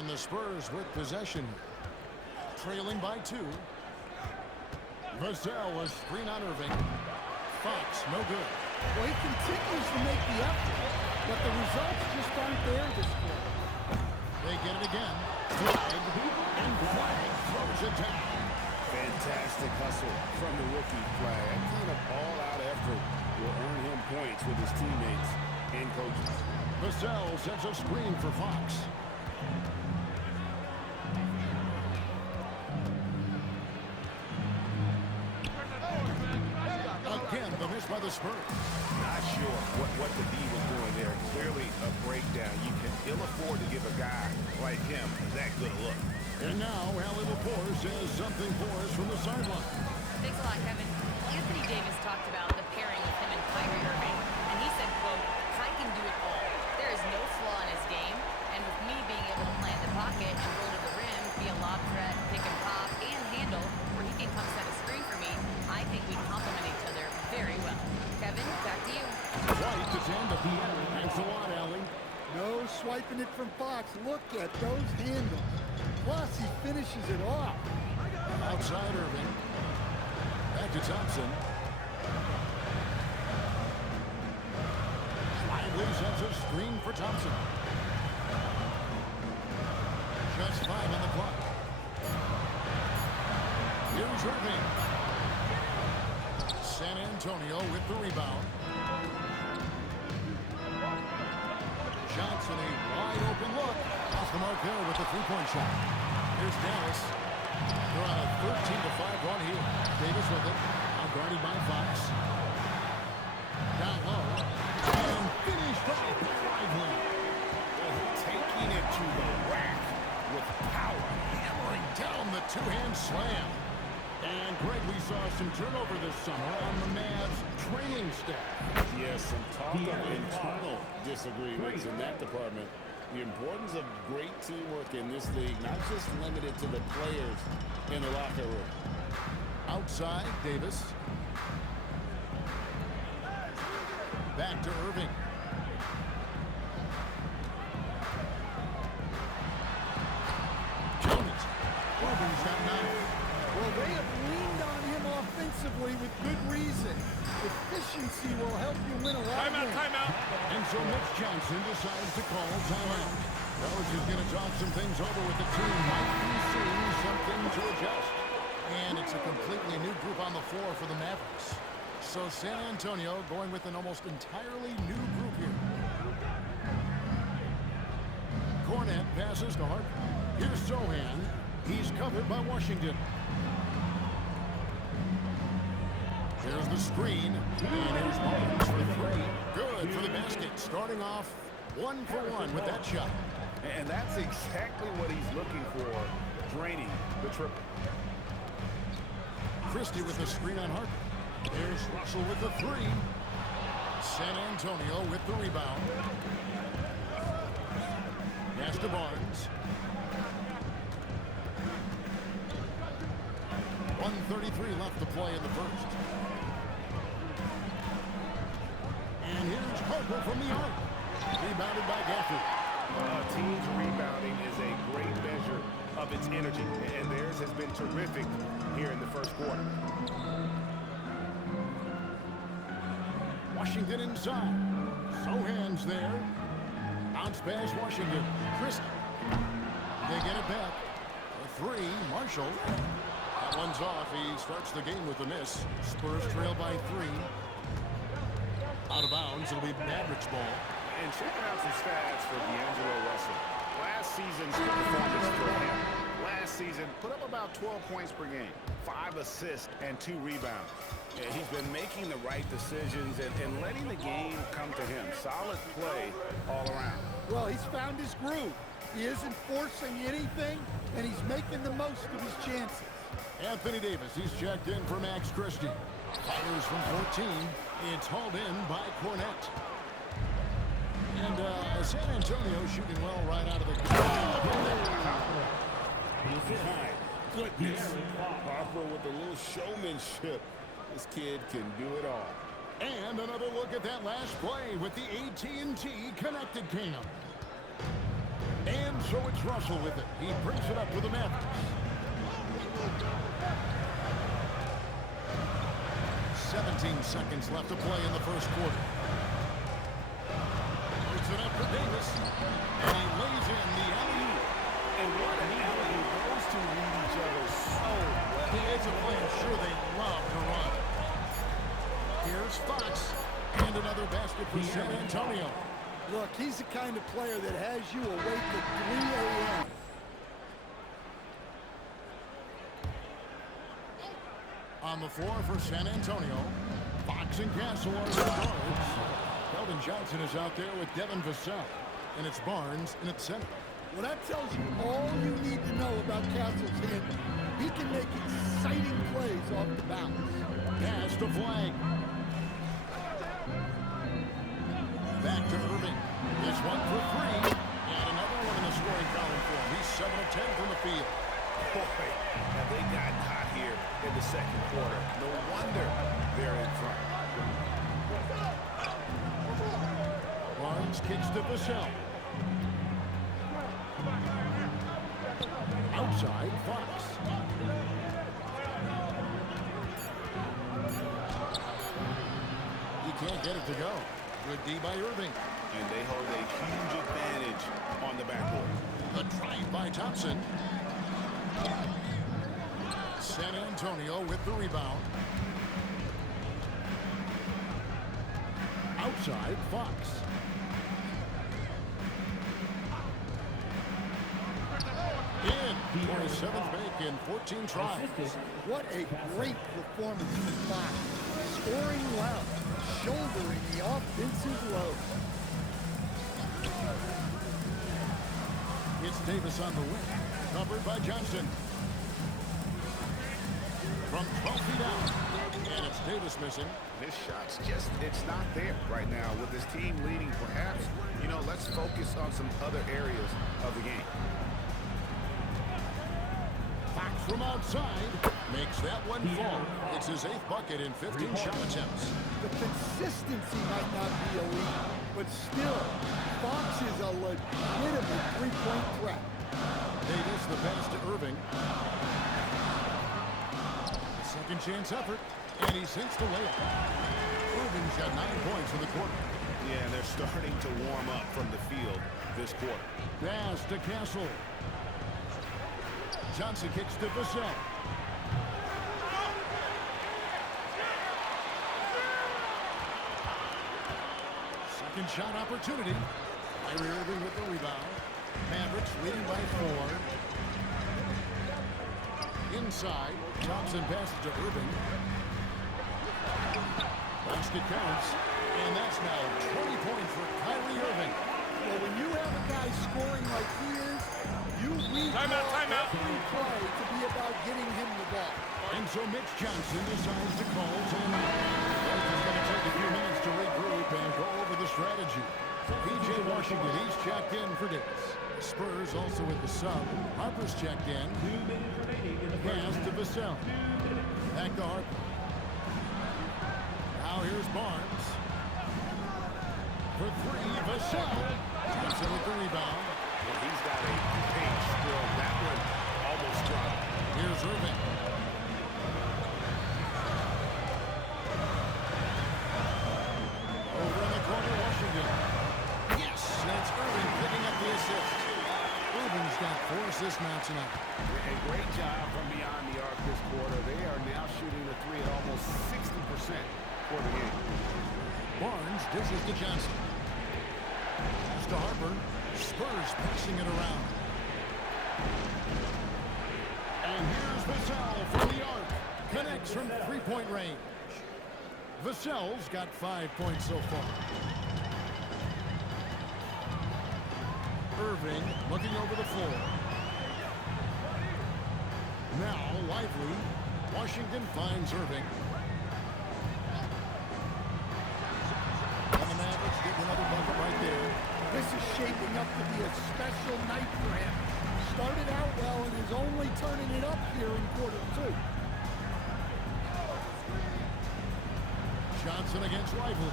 And the Spurs with possession. Trailing by 2. Vassell was screen on Irving. Fox, no good. Well, he continues to make the effort, but the results just aren't there this quarter. They get it again. Flagg, and Flagg throws it down. Fantastic hustle from the rookie Flagg. That kind of all-out effort will earn him points with his teammates and coaches. Vassell sets a screen for Fox. Again, the miss by the Spurs. Not sure what the D was doing there. Clearly a breakdown. You can ill afford to give a guy like him that good a look. And now, Allie Lepore says something for us from the sideline. Thanks a lot, Kevin. Anthony Davis talked about the pairing with him and Kyrie Irving, and he said, quote, "Kai can do it all. There is no flaw in his game, and with me being able to play in the pocket and roll to the rim, be a lob threat, pick and pop, and handle, where he can come set a screen for me, I think we complement each other very well." Kevin, back to you. White to send up. Thanks a lot, Allie. No swiping it from Fox. Look at those handles. Plus, he finishes it off. Outside Irving. Back to Thompson. Lively sets a screen for Thompson. Just 5 on the clock. Here's Irving. San Antonio with the rebound. Johnson, a wide open look. Off the mark there with the three-point shot. Here's Dallas. They're on a 13-5 run here. Davis with it. Now guarded by Fox. Down low. And finished off by Lively. Taking it to the rack with power. Hammering down the two-hand slam. And Greg, we saw some turnover this summer on the Mavs training staff. Yes, some talk of internal disagreements in that department. The importance of great teamwork in this league, not just limited to the players in the locker room. Outside, Davis. Back to Irving. Jones. Irving's got 9. Well, they have leaned on him offensively with good reason. Efficiency will help you win a lot of games. Timeout. And so Mitch Johnson decides to call timeout. Coach is going to talk some things over with the team. Might be seeing something to adjust. And it's a completely new group on the floor for the Mavericks. So San Antonio going with an almost entirely new group here. Cornet passes to Harper. Here's Sohan. He's covered by Washington. There's the screen. And here's Barnes for 3. Good for the basket. Starting off 1 for 1 with that shot. And that's exactly what he's looking for, draining the triple. Christie with the screen on Harper. Here's Russell with the 3. San Antonio with the rebound. Pass to Barnes. 1:33 left to play in the first. And here's Harper from the arc. Rebounded by Gafford. A team's rebounding is a great measure of its energy, and theirs has been terrific here in the first quarter. Washington inside. Sohan's there. Bounce pass Washington. Christie. They get it back. A 3. Marshall. That one's off. He starts the game with a miss. Spurs trail by 3. Out of bounds. It'll be Mavericks ball. And checking out some stats for D'Angelo Russell. Last season's performance for him. Last season, put up about 12 points per game, 5 assists, and 2 rebounds. And he's been making the right decisions and letting the game come to him. Solid play all around. Well, he's found his groove. He isn't forcing anything, and he's making the most of his chances. Anthony Davis, he's checked in for Max Christie. Fires from 14. It's hauled in by Cornet. And San Antonio shooting well right out of the My goodness. Harper with a little showmanship. This kid can do it all. And another look at that last play with the AT&T Connected Cam. And So it's Russell with it. He brings it up to the Mavericks. 17 seconds left to play in the first quarter. Puts it up for Davis. And he lays in the alley-oop. And what an alley-oop. Those two lead each other so well. It's a play I'm sure they love to run. Here's Fox. And another basket for San Antonio. Look, he's the kind of player that has you awake at 3 a.m. On the floor for San Antonio, Fox and Castle are the guards. Keldon Johnson is out there with Devin Vassell. And it's Barnes in at center. Well, that tells you all you need to know about Castle's handle. He can make exciting plays off the bounce. Pass to Flagg. Back to Irving. This one for three. And another one in the scoring column for him. He's 7 of 10 from the field. Boy, have they gotten hot here in the second quarter. No wonder they're in front. Barnes kicks to Vassell. Outside, Fox. He can't get it to go. Good D by Irving. And they hold a huge advantage on the backcourt. The drive by Thompson. San Antonio with the rebound. Outside, Fox. In for his 7th make in 14 tries. What a great performance from Fox. Scoring well, shouldering the offensive load. It's Davis on the wing. Covered by Johnson. From 12 feet out. And it's Davis missing. This shot's just, it's not there right now. With this team leading, perhaps, let's focus on some other areas of the game. Fox from outside makes that one fall. It's his 8th bucket in 15 shot attempts. The consistency might not be elite, but still, Fox is a legitimate three-point threat. Davis, the pass to Irving. A second chance effort, and he sinks the layup. Irving's got 9 points in the quarter. Yeah, and they're starting to warm up from the field this quarter. Pass to Castle. Johnson kicks to Vassell. Second shot opportunity. Kyrie Irving with the rebound. Mavericks leading by 4. Inside, Thompson passes to Irving. Basket counts, and that's now 20 points for Kyrie Irving. Well, when you have a guy scoring like he is, you need every play to be about getting him the ball. And so Mitch Johnson decides to call timeout. He's going to take a few minutes to regroup and go over the strategy. P.J. Washington, he's checked in for Davis. Spurs also with the sub. Harper's checked in. Pass to Vassell. Back to Harper. Now here's Barnes. For 3, Vassell. Johnson with the rebound. Well, he's got a page still. That one almost dropped. Here's Irving. Over in the corner, Washington. Yes, and it's Irving picking up the assist. Irving's got 4 assists now tonight. A great job from beyond the arc this quarter. They are now shooting the 3 at almost 60% for the game. Barnes dishes to Johnson. Pass to Harper. Spurs passing it around. And here's Vassell from the arc. Connects from 3-point range. Vassell's got 5 points so far. Irving looking over the floor. Now Lively. Washington finds Irving. And the Mavericks get another bucket right there. This is shaping up to be a special night for him. Started out well and is only turning it up here in quarter 2. Johnson against Lively.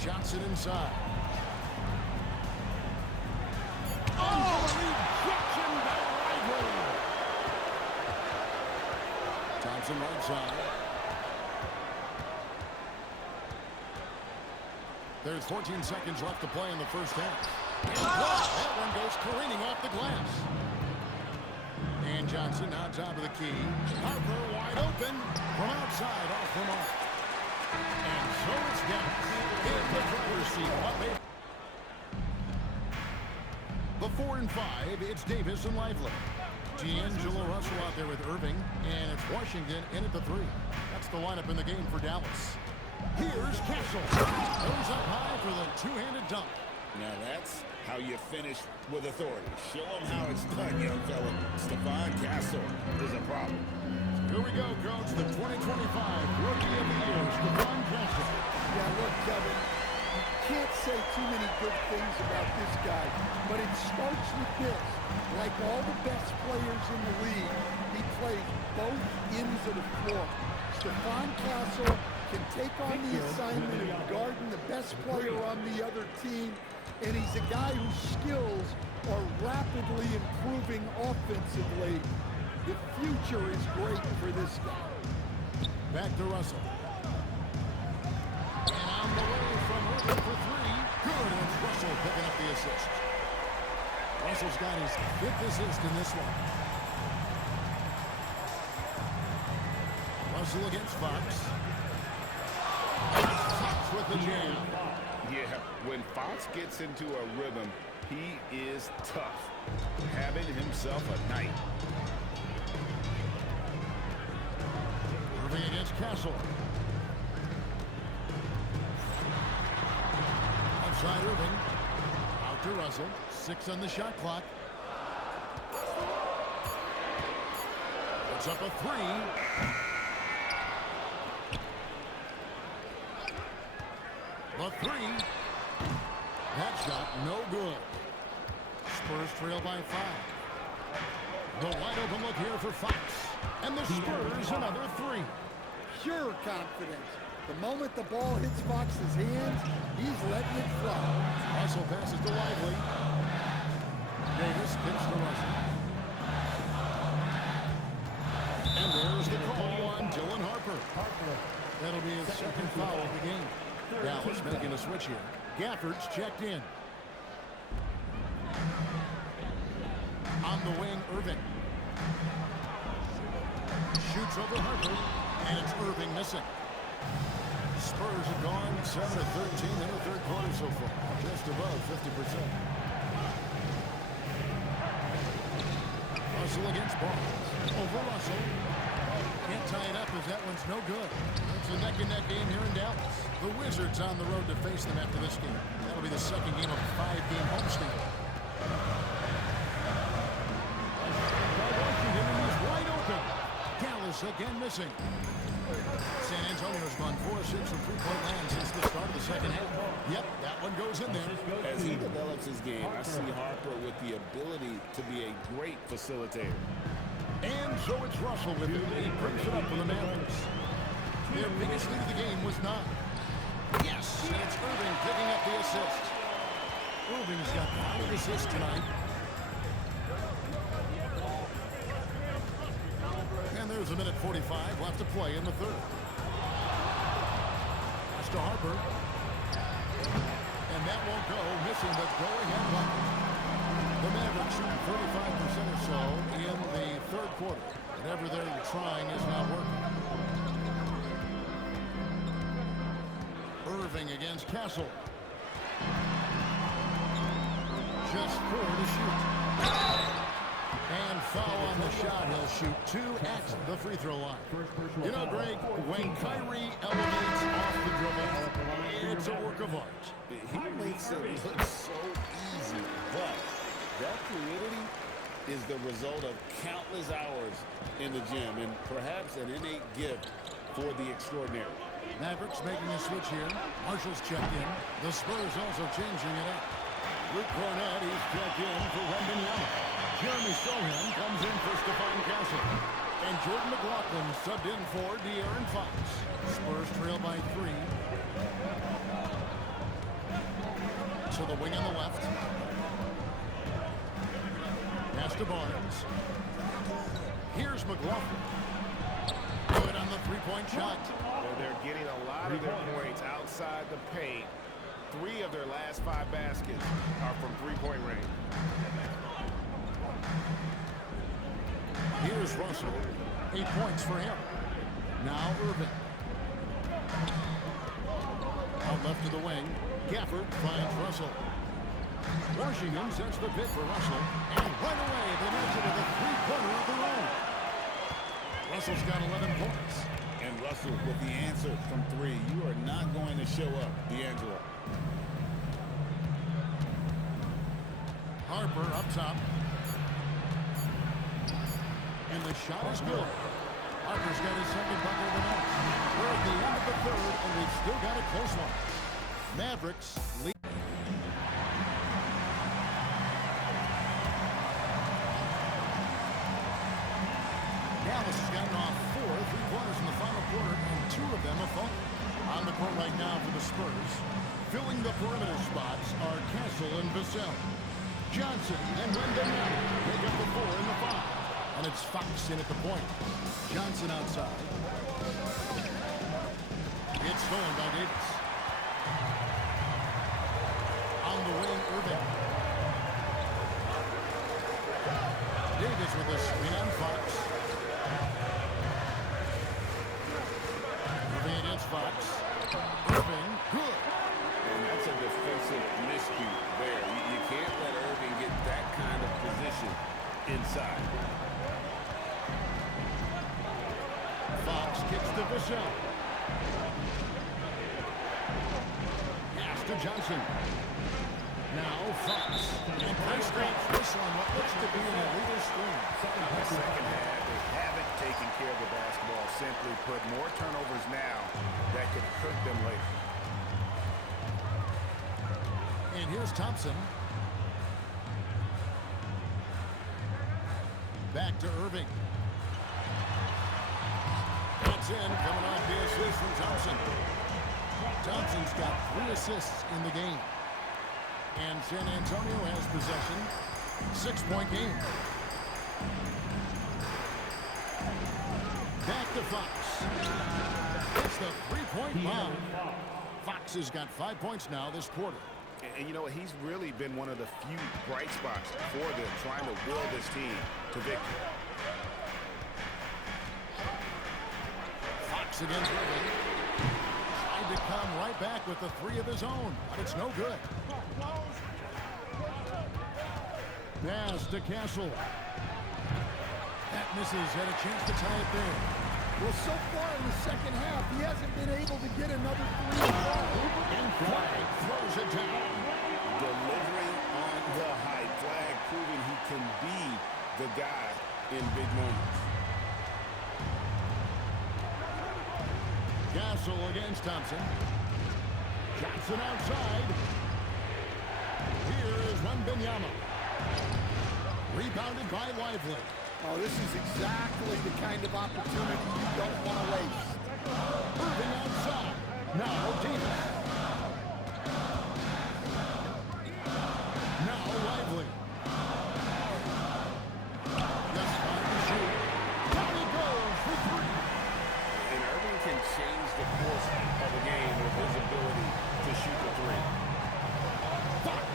Johnson inside. Oh, rejection by Lively. Thompson right side. There's 14 seconds left to play in the first half. And that one goes careening off the glass. And Johnson now top of the key. Harper wide open from outside off the mark. And so it's Dallas in the driver's seat. The 4 and 5, it's Davis and Lively. D'Angelo Russell out there with Irving. And it's Washington in at the 3. That's the lineup in the game for Dallas. Here's Castle. Goes up high for the two-handed dunk. Now that's how you finish with authority. Show them how it's done, young fella. Stephon Castle is a problem. Here we go, Coach. The 2025 Rookie of the Year, Stephon Castle. Yeah, look, Kevin, you can't say too many good things about this guy, but it starts with this. Like all the best players in the league, he plays both ends of the floor. Stephon Castle can take on the assignment of guarding the best player on the other team, and he's a guy whose skills are rapidly improving offensively. The future is great for this guy. Back to Russell. And on the way from Irving for 3. Good, and it's Russell picking up the assist. Russell's got his 5th assist in this one. Russell against Fox. Fox with the jam. Yeah, when Fox gets into a rhythm, he is tough. Having himself a night. Irving against Castle. Outside Irving. Out to Russell. 6 on the shot clock. Puts up a 3. The 3. That shot no good. Spurs trail by 5. The wide open look here for Fox. And the Spurs another 3. Pure confidence. The moment the ball hits Fox's hands, he's letting it fly. Russell passes to Lively. Davis kicks to Russell. And there's the call on Dylan Harper. That'll be his second foul of the game. Dallas making a switch here. Gafford's checked in. On the wing, Irving. Shoots over Harper, and it's Irving missing. Spurs have gone 7 of 13 in the third quarter so far, just above 50%. Russell against Barnes. Over Russell. Can't tie it up as that one's no good. It's a neck-and-neck game here in Dallas. The Wizards on the road to face them after this game. That'll be the second game of a 5-game homestand. Washington is wide open. Dallas again missing. San Antonio's gone 4-6 from three-point land since the start of the second half. Yep, that one goes in there. As he develops his game, I see Harper with the ability to be a great facilitator. And so it's Russell with it. He brings it up for the Mavericks. Their biggest lead of the game was 9. Yes, and it's Irving picking up the assist. Irving's got 5 assists tonight. And there's a minute 45 left to play in the third. Pass to Harper. And that won't go, missing the go-ahead bucket. The Mavericks shooting 35% or so in the third quarter. Whatever they're trying is not working. Irving against Castle. Just 4 to shoot. And foul on the shot. He'll shoot 2 at the free throw line. You know, Greg, when Kyrie elevates off the dribble, it's a work of art. He makes it look so easy, but that fluidity is the result of countless hours in the gym and perhaps an innate gift for the extraordinary. Mavericks making a switch here. Marshall's checked in. The Spurs also changing it up. Luke Cornett, he's checked in for Wembanyama. Jeremy Sohan comes in for Stephon Castle. And Jordan McLaughlin subbed in for DeAaron Fox. Spurs trail by 3. To the wing on the left. Pass to Barnes. Here's McLaughlin. Good on the three-point shot. They're getting a lot of their points outside the paint. 3 of their last 5 baskets are from three-point range. Here's Russell. 8 points for him. Now Irving. Out left to the wing. Gafford finds Russell. Washington sets the pick for Russell. And right away, they match it with a three-pointer of their own. Russell's got 11 points. And Russell with the answer from 3. You are not going to show up, D'Angelo. Harper up top. And the shot is good. Harper's got his second bucket of the night. We're at the end of the third, and we've still got a close one. Mavericks lead. Dallas has gotten off 4 3-pointers in the final quarter, and 2 of them have fallen. On the court right now for the Spurs. Filling the perimeter spots are Castle and Vassell. Johnson and Wembanyama make up the 4 and the 5. And it's Fox in at the point. Johnson outside. It's stolen by Davis. On the wing, Irving. Davis with a screen on Fox. Irving against Fox. Irving, good. And that's a defensive miscue there. You can't let Irving get that kind of position inside. Fox kicks to Vassell. Pass to Johnson. Now Fox. And play stops this on what looks to be an illegal screen. In the second half, they haven't taken care of the basketball. Simply put, more turnovers now that could hurt them later. And here's Thompson. Back to Irving. That's in, coming off the assist from Thompson. Thompson's got 3 assists in the game. And San Antonio has possession. 6-point game. Back to Fox. It's the 3-point bomb. Fox has got 5 points now this quarter. And you know what? He's really been one of the few bright spots for them, trying to will this team to victory. Fox against Irving. Tried to come right back with the 3 of his own, but it's no good. Pass to Castle. That misses. Had a chance to tie it there. Well, so far in the second half, he hasn't been able to get another 3 in a row. And Flagg throws it down. Delivering on the high. Flagg proving he can be the guy in big moments. Castle against Thompson. Johnson outside. Here is Wembanyama. Rebounded by Lively. Oh, this is exactly the kind of opportunity you don't want to waste. Irving outside. Now Davis. Now Lively. Just trying to shoot. Down he goes for 3. And Irving can change the course of a game with his ability to shoot the 3. Fox.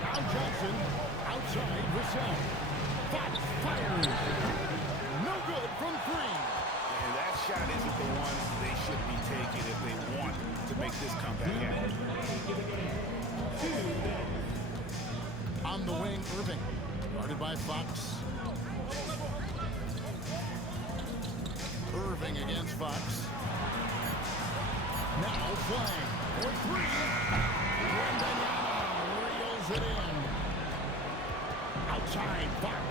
Now Johnson. Outside Vassell. Fox fires. No good from 3. And that shot isn't the one they should be taking if they want to make this comeback happen. On the wing, Irving. Guarded by Fox. Irving against Fox. Now Flagg for 3. Wembanyama reels it in. Outside Fox.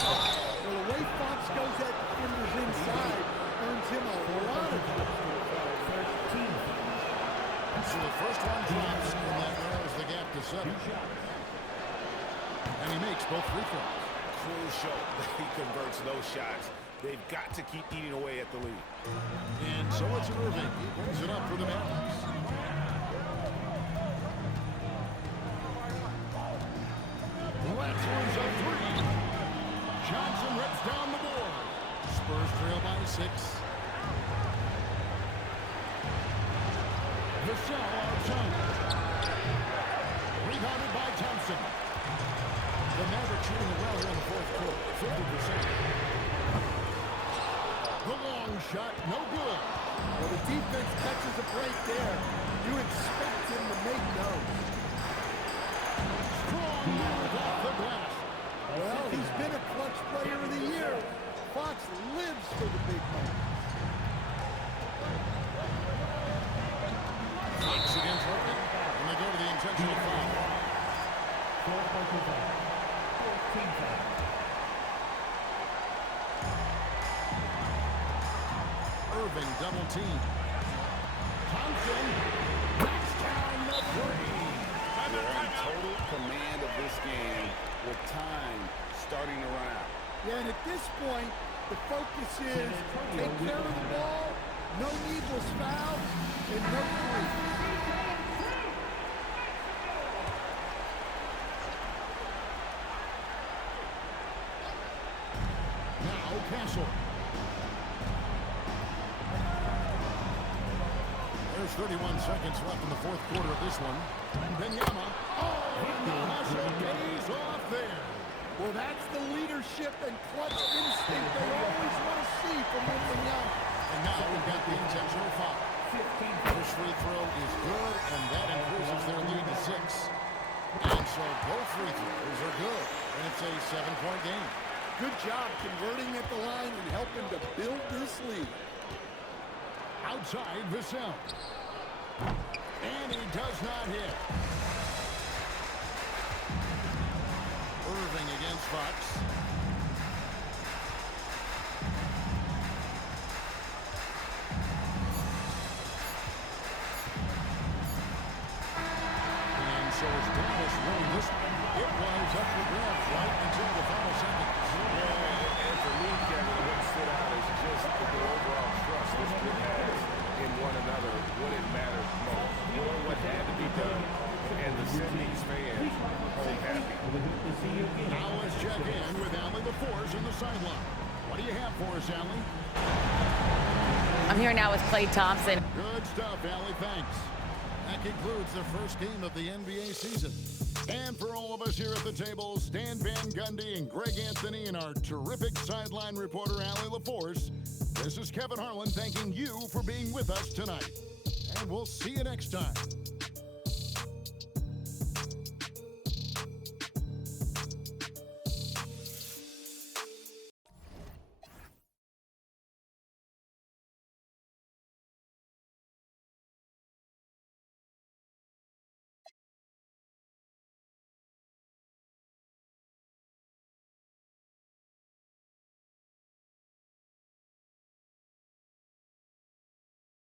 Well, the way Fox goes at defenders inside earns him a lot of So the first one drops, and that narrows the gap to 7. And he makes both free throws. Crucial that he converts those shots. They've got to keep eating away at the lead. And so it's Irving. He brings it up for the Mavericks. Let's scores a three. Johnson rips down the board. Spurs trail by 6. Vassell outside. Rebounded by Thompson. The Mavericks shooting it well here in the fourth quarter, 50%. The long shot, no good. Well, the defense catches a break there. You expect him to make those. Strong move off the glass. Well, he's been a clutch player of the year. Fox lives for the big moments. Fox against Harden, and they go to the intentional foul. Irving double team. Thompson knocks down the three. They're in total command of this game with time starting to run out. Yeah, and at this point, the focus is take care of the ball, no needless fouls, and no threes. Now Castle. There's 31 seconds left in the fourth quarter of this one. Wembanyama. Oh, and the hustle pays off there. Well, that's the leadership and clutch instinct they always want to see from Wembanyama. And now we've got the intentional foul. First free throw is good, and that increases their lead to 6. And so both free throws are good, and it's a 7-point game. Good job converting at the line and helping to build this lead. Outside Vassell. And he does not hit. Irving against Fox. And so as Dallas won this one, it was up for grabs right until the final seconds. Yeah, and for me, Kevin, what stood out is just the overall trust this group has in one another when it mattered most. Doing what had to be done, and the 70s fans home happy. Now let's check in with Allie LaForce on the sideline. What do you have for us, Allie? I'm here now with Klay Thompson. Good stuff, Allie. Thanks. That concludes the first game of the NBA season. And for all of us here at the table, Stan Van Gundy and Greg Anthony and our terrific sideline reporter, Allie LaForce, this is Kevin Harlan thanking you for being with us tonight. And we'll see you next time.